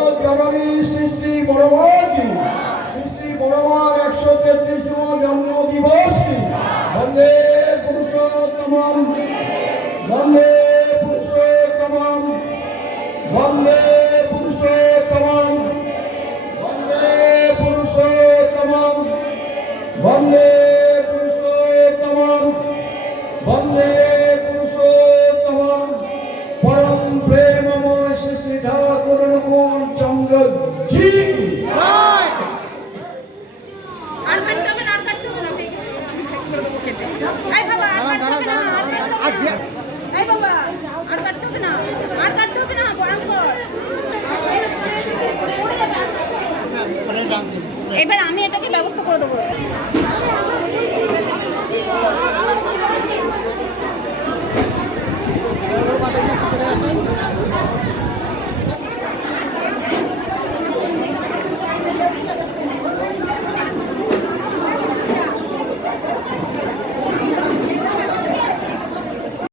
জগৎ জননী শ্রী শ্রী বড়মাজি শ্রী শ্রী বড়মার 133তম জন্ম দিবস বন্দে পুরুষোত্তম বন্দে পুরুষোত্তম বন্দে পুরুষোত্তম বন্দে পুরুষোত্তম বন্দে পুরুষোত্তম বন্দে পুরুষোত্তম পরম প্রেমময় শ্রী শ্রী ঠাকুর অনুকূল চন্দ্র জি এবার আমি এটাকে ব্যবস্থা করে দেবো।